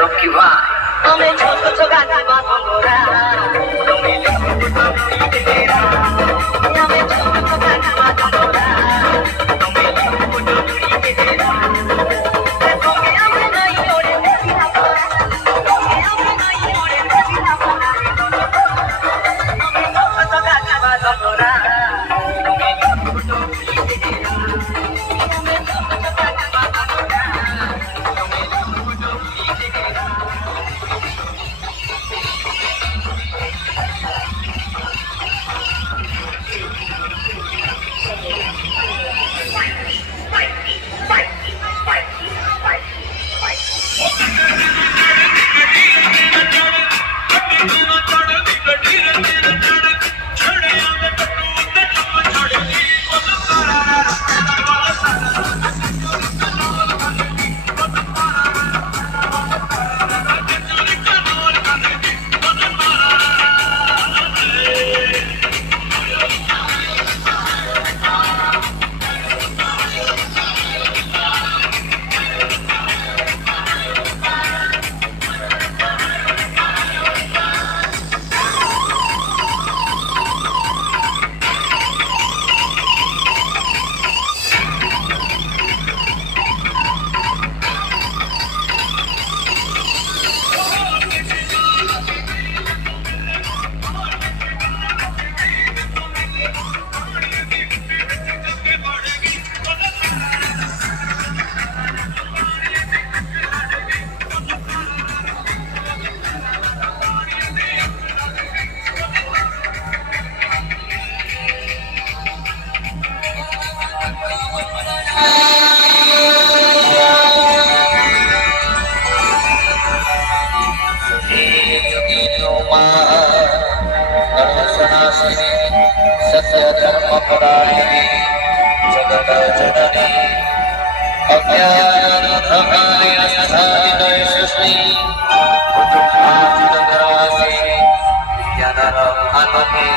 रोकिवा हमें छोटो छोटा बात बोला तुम्हें लिखो तो तेरा हमें छोटो छोटा बात बोला तुम्हें लिखो तो तेरा तुम्हें हमें नहीं ओरे देसी हवा तुम्हें हमें नहीं ओरे देसी हवा हमें छोटो छोटा बात बोला तुम्हें लिखो तो तेरा हमें छोटो छोटा बात बोला तुम्हें लिखो तो तेरा सत्य धर्म परायणे जगत जननी अज्ञानंधकारे स्थापितयशस्वी कुतुभाजितरासे ज्ञानरम् अनुते